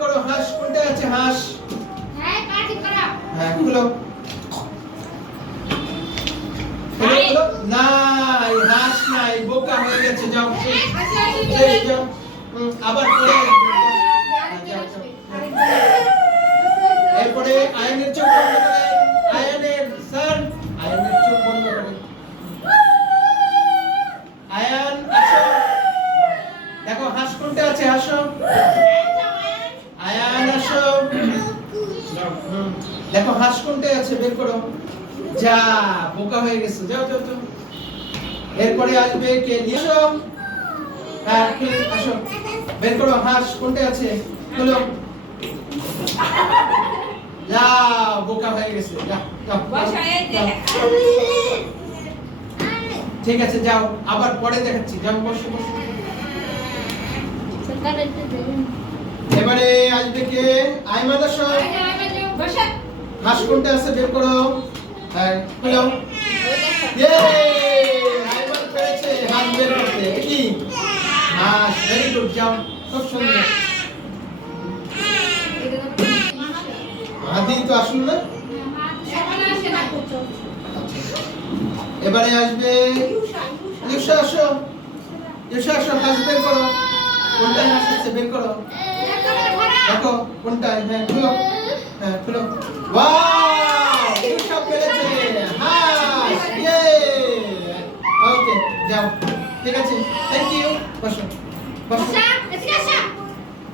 করো হাঁস কোনটা আছে হাঁস? হ্যাঁ কাটি করা। হ্যাঁ খুলো। নাই। হাঁস নাই বোকা হয়ে গেছে যাও আচ্ছা যাও। আবার পরে যাও, যাও। এরপরে আয়নের চোখ বন্ধ করেন আয়নের স্যার আয়নের চোখ বন্ধ করেন আয়ান আসো। দেখো হাঁস কোনটা আছে আসো আয়ান আসো হুম, দেখো হাঁস কোনটা আছে বের করো। যা বোকা হয়ে গেছে। যাও যাও যাও। এরপরে আসবে কে? নিয়ে আসো হ্যাঁ কে- আসো। বের করো হাঁস কোনটা আছে। খুলো। যা বোকা হয়ে গেছে। যা ঠিক আছে যাও। আবার পরে দেখাচ্ছি। যাও বসো বসো। এবারে আসবে কে? আইমান আসো বসা হাঁস কোনটা আছে, বের করো হ্যাঁ ইয়ে হাঁস বের করতে। কি? ভেরি গুড যাও খুব সুন্দর। হাতি তো আসুন না। এবারে আসবে ইউসা, আসো। ইউসা, আসো, হাঁস বের করো। কোনটা বের করো। দেখো কোনটা হ্যাঁ খুলো। খুলো ওয়াও পুশআপ পেরেছে। হ্যাঁ ইয়ে। ওকে যাও। ঠিক আছে।